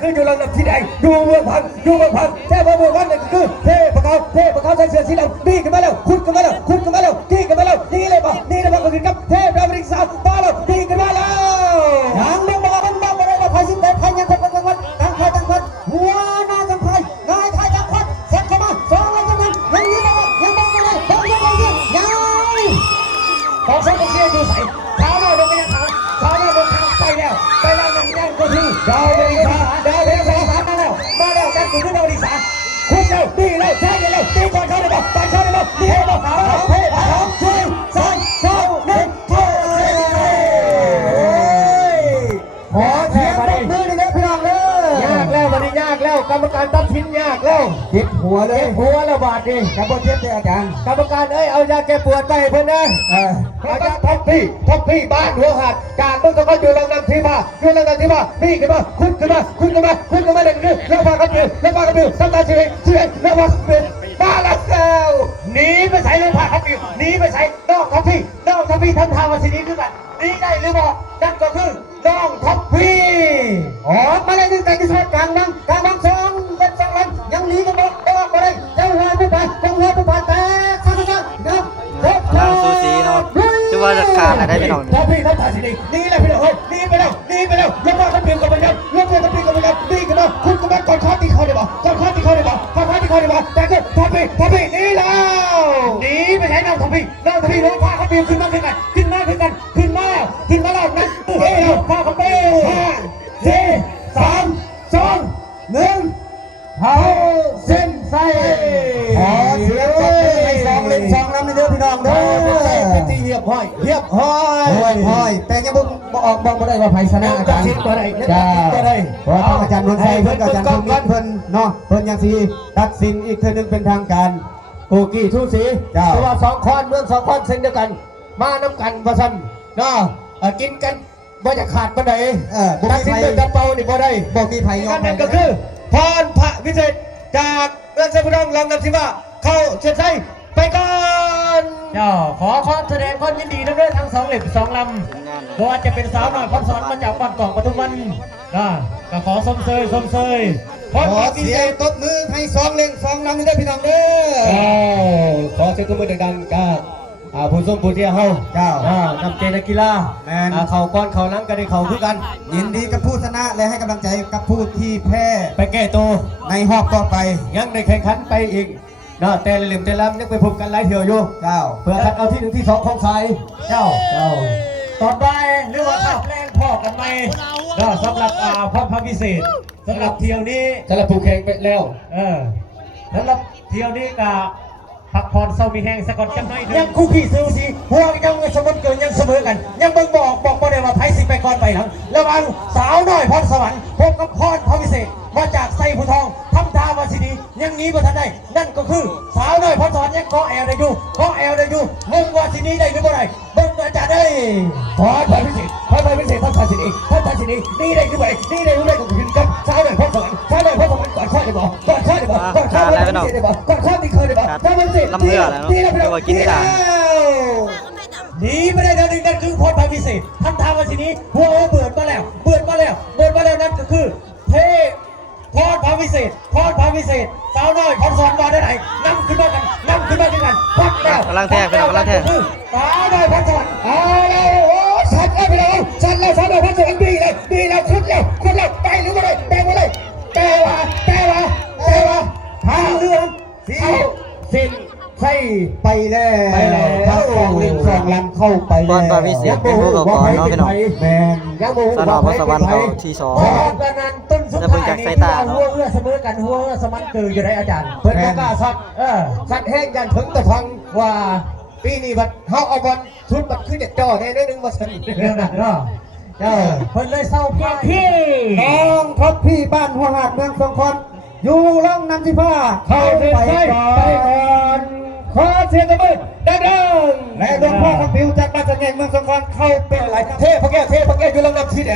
คืออยู่ลำดับที่ใดดูเมืองพังเทพเมืองพังนั่นคือเทพเขาใส่เสื้อสีดำดีกันมาแล้วขุดกันมาแล้วดีกันมาแล้วนี่เลยป่ะก็คือกับเทพดาวริกสาวมาแล้วดีกันมาแล้วยังไม่มาเลยว่าพายสิแต่พายยังคนตั้งคนหัวหน้าตั้งพายนายไทยตั้งคนเสร็จเข้ามาสองแล้วยังนี้นะยังไม่เลยขอเส้นเสียอยู่ใส่เท้าหน้าลงไปยังเท้าหน้าลงทางไปแล้วนั่นยังก็ที่ดาวเรืองสามมาแล้วกันกลุ่มดาวเรืองสามคุณเร็วดีแล้วใช่แล้วตีก่อนเข้าได้บ่ตีให้บ่เฮ้ย2 4 3 2 1ขอเสียงปรบมือเลยพี่น้องเลยยากแล้ววันนี้ยากแล้วกรรมการตัดสินยากแล้วเจ็บหัวแล้วบาดดิกรรมการเจ็บเลยอาจารย์กรรมการเอายาแก้ปวดไปเพื่อนนะอาจารย์ท็อปพี่บ้านหัวหัดการต้องก็อยู่ลำน้ำที่มานี่ขึ้นมาขึ้นมาเลยคือแล้วมากันอยู่ตั้งแต่ชีวิตแล้วมามาแล้วหนีไปใส่เลยผ่าเขาปิวหนีไปใส่น้องท็อปพี่ทำทางมาสินี้ขึ้นมาหนีได้หรือบอกนั่นก็คือน้องท็อปพี่มาเลยตั้งแต่ที่สุดกลางบัง2เป็น2ลำยังหนีกันบอกมาเลยเจ้าหัวผู้ผ่านแต่ข้าศึกสูสีเนาะจะว่าจะขาดอะไรไม่หรอกท็อปพี่ทำทางสินี้นี่แหละพี่น้องหนีไปแล้วแล้วมาเขาปิวกันไปแล้วนี่กันมาคุณกันมาก่อนข้าตีเขาได้บ่แต่ก็ท็อปพี่นี่แล้วหนีไปใช้น้องท็อปพี่ลงพาเขาปิวขึ้นมาแล้วนั่นพาเขาปิว5 4 3 2 1เอาเส้นใส่ขอเสียงปรบมือให้2 เล่น 2 ลำในเด้อพี่น้องเด้อเป็นที่เรียบห้อยแต่ยังบอกได้ว่าไผชนะอาจารย์จ้าเพราะอาจารย์นนท์ชัยเพิ่นกับอาจารย์ตรงนี้เพิ่นเนาะเพิ่นยังสิตัดสินอีกเทื่อนึงเป็นทางการโอกี้ทูสีเพราะว่า2 คนเมือง2 คนเส้นเดียวกันมาน้ำกันว่าซั่นเนาะกินกันบ่จะขาดปานใดตัดสินด้วยกระเป๋านี่บ่ได้บ่มีไผยอมนั่นก็คือพรพระวิเศษจากเมืองเซบุรังลำดับที่ว่าเข้าเส้นชัยไปก่อนขอแสดงความยินดีด้วยทั้ง2 เล่ม 2 ลำเพราะว่าจะเป็นสาวน้อยพรสวรรค์มาจากบ้านกอกปทุมวันก็ขอสมเสยขอเสียงตบมือให้2 เล่ม 2 ลำได้พี่น้องเด้อขอเสียงตบมือดังๆกับผู้ทรงผู้เที่ยวเฮานำเจนักกีฬาเขาก้อนเขาล้างกันในเขาคือกันยินดีกับผู้ชนะและให้กำลังใจกับผู้ที่แพ้ไปแก้ตัวในรอบต่อไปยังในแข่งขันไปอีกแต่ละเหลี่ยมแต่ละยังไปพบกันหลายเที่ยวอยู่เพื่อคัดเอาที่1 ที่ 2ของสายต่อไปหรือว่าขับแรงพอกันไหมสำหรับพระพิเศษสำหรับเที่ยวนี้สำหรับผู้แข่งไปแล้วสำหรับเที่ยวนี้กับพักผ่อนเศร้ามีแห้งสะกดจำได้ยังคู่พี่ซื้อสิหัวยังสมบูรณ์เกินยังเสมอกันยังบอกบ่ได้ว่าไพ่สิไปก่อนไปหลังระวังสาวน้อยพรสวรรค์พบกับพรพระวิเศษมาจากไซผู้ทองทำตาวาสินียังหนีมาทันได้นั่นก็คือสาวน้อยพรสวรรค์ยังเกาะแอลได้อยู่งงวาสินีได้หรือบ่ได้เบิ่งอาจารย์ได้พรพระวิเศษทำทาสินีนี่ได้หรือไม่ก็คือกับสาวน้อยพรสวรรค์ก่อนข้อได้บ่ก่อนข้อตีเคยได้บ่ลำเรือแล้วเนาะเรียกว่ากินไม่ได้หนีไม่ได้1นั่นคือพรพระวิเศษทำทางวันนี้หัวเบื่อมาแล้วนั่นก็คือเทพรพระวิเศษสาวน้อยพรสวรรค์มาได้ไหนนั่งขึ้นมากันพักแล้วกำลังแทงสาวน้อยพรสวรรค์โอ้ชัดเลยสาวน้อยพรสวรรค์ดีแล้วขึ้นแล้วไปหรือไม่ได้แต่ว่าทางเรื่องสิ้นใช่ไปแล้วทั้ง2 เล่ม 2 ลำเข้าไปแล้วพรพิเศษเป็นผู้ก่อนเนาะพี่น้องสนอพรสวรรค์เขาที่2จะเพิ่งจากสายตาเนาะหัวเรือเสมอกันหัวเรือสมันเกิดอยู่ในอาจารย์เพิ่นก็กล้าสัตว์แห้งยันถึงตะพังว่าปีนี้บัดเฮาเอาบอลชุดบัดขึ้นจากจอได้นึงว่าสนิทเรื่องนั้นเนาะเพิ่นเลยเศร้าพี่น้องท็อปพี่บ้านหัวหาดเมืองสงขลาอยู่ล่องน้ำที่ผ้าเข้าไปก่อนขอเสียงตบมือดังๆและหลวงพ่อคำผิวจากบ้านสังเกตเมืองสงขลาเข้าเป็นอะไรเทพแก้วอยู่ลำดับที่แ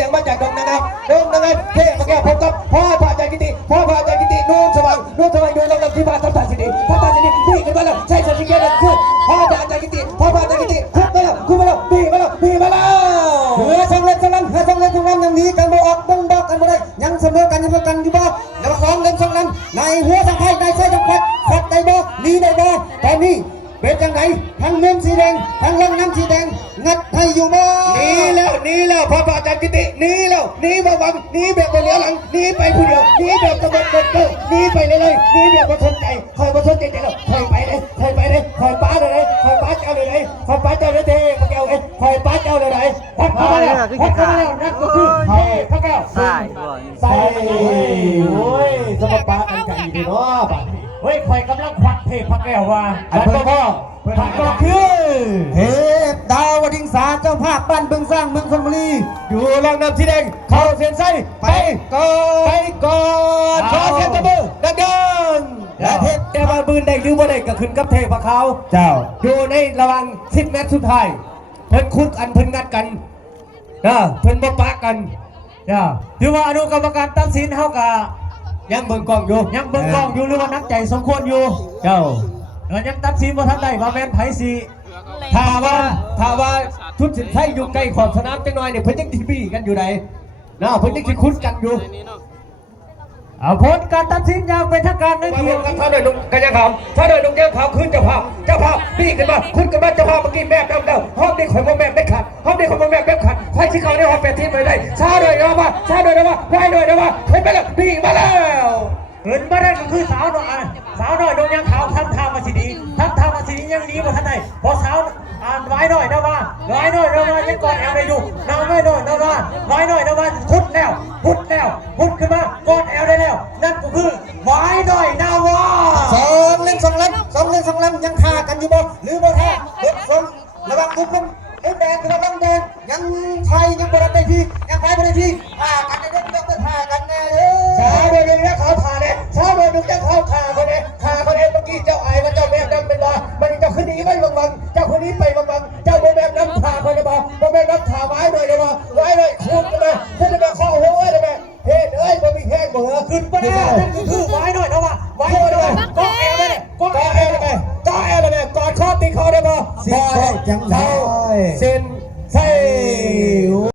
ดงมาจากดงนะครับเทพแก้วพบกับพ่อพระอาจารย์กิตินุ่มสว่างอยู่ลำดับที่บ้านทัพทาสินีนี่กันมาแล้วใช่สัญญาณขึ้นพ่อพระอาจารย์กิติขึ้นมาแล้วบีมาแล้วเหลือ2 เล่มยังหนีกันไม่ออกบ่งบอกกัน ยังประกันอยู่บ่แล้วสองเล่นสองลำในหัวทางไทยในเส้นทางขัดได้บ่หนีได้บ่แต่นี่เป็นจังไหนทั้งเงินสีแดงทั้งลำน้ำสีแดงงัดให้อยู่บ่หนีแล้วพออาจารย์กิติหนีแล้วหนีบ่หวังหนีแบบบ่เหลียวหลังหนีไปผู้เดียวหนีแบบกระโดดเกิดหนีไปเลยหนีแบบบ่สนใจคอยบ่สนใจแล้วคอยไปเลยคอยป้าเลยคอยป้าเจ้าเลยคอยป้าเจ้าเลยเท่พระแก้วคอยป้าเจ้าเลยพักเข้ามาแล้วนั่นก็คือเท่พระแก้วใส่โอ้ยสมบัติอันใจดีเนาะเฮ้ยคอยกำลังควักเทพพระแก้วว่าอันพ่อผักก็คือเทพดาวดิงสาเจ้าภาพบ้านบึงสร้างเมืองชลบุรีอยู่ลองน้ำสีแดงเข้าเส้นไส้ไปก่อนขอเสียงตบมือดังๆและเทพแต่ว่าบืนได้หรือบ่ได้ก็ขึ้นกับเทพพระเขาเจ้าอยู่ในระหว่าง10 เมตรสุดท้ายเพิ่นคุดอันเพิ่นงัดกันนะเพิ่นบ่ปะกันนะถือว่าอนุกรรมการตัดสินเฮากะยังเบิ่งกล้องอยู่หรือว่านักใจสมควรอยู่เจ้ายังตัดสินว่าทันใดว่าแมนไผสีถ้าว่าชุดสินไทยอยู่ใกล้ขอบสนามจังหน่อยเนี่ยเพิ่นยังทีบีกันอยู่ไหนนะเพิ่นยังคิดคุ้นกันอยู่ผลการตัดสินอย่างเป็นทางการนั่นเองถ้าโดยลุงกันยังขาวถ้าโดยลุงยังขาวขึ้นเจ้าภาพบีขึ้นมาขึ้นกันมาเจ้าภาพเมื่อกี้แม่ดำห้องนี้ข่อยโมแม่ไม่ขาดห้องนี้ข่อยโมแม่ไม่ขาดข่อยที่เขาได้ห้องแปดทีมไปได้ช้าโดยนะว่าไว้โดยนะว่าขึ้นไปแล้วบีมาแล้วเห็นมาได้ก็คือสาวหน่อยโดนยังขาวทำทางมาสีดียังดีกว่าท่านใดพอสาวไว้หน่อยนะว่ายังกอดแอลได้อยู่น้ำไว้หน่อยนะว่าไว้หน่อยนะว่าพุดขึ้นมากอดแอลได้แล้วนั่นก็คือไว้หน่อยนะว่าสองเล่นสองลำยังท่ากันอยู่บ่หรือบ่ท่าเด็กสองระวังปุ๊บแดงระวังแดงยังไทยยังบอลได้ทียังไทยบอลได้ทีท่ากันได้ต้องท่ากันแน่เลยช้าโดยดึงแล้วเขาท่าเนี่ยช้าโดยดึงแล้วเขาท่าคนนี้เมื่อกี้เจ้าไอ้มาเจ้าแม่ดำเป็นบ่มันเจ้าขึ้นนี้ไม่บังเจ้าคนนี้ไปบังเจ้าโมแม่ดำท่าคนนี้บ่โมแม่ดำท่าไว้เลยนะบ่ไว้เลยคุ้มกันมาขึ้นมาข้อหัวเลยแม่เฮ้ยบ่มีแห้งบ่เหรอขึ้นมาแล้วนั่นคือไว้หน่อยนะว่าไว้หน่อยก็แอลเลยกอดข้อตีคอได้บ่บ่เลยจังเลยเส้น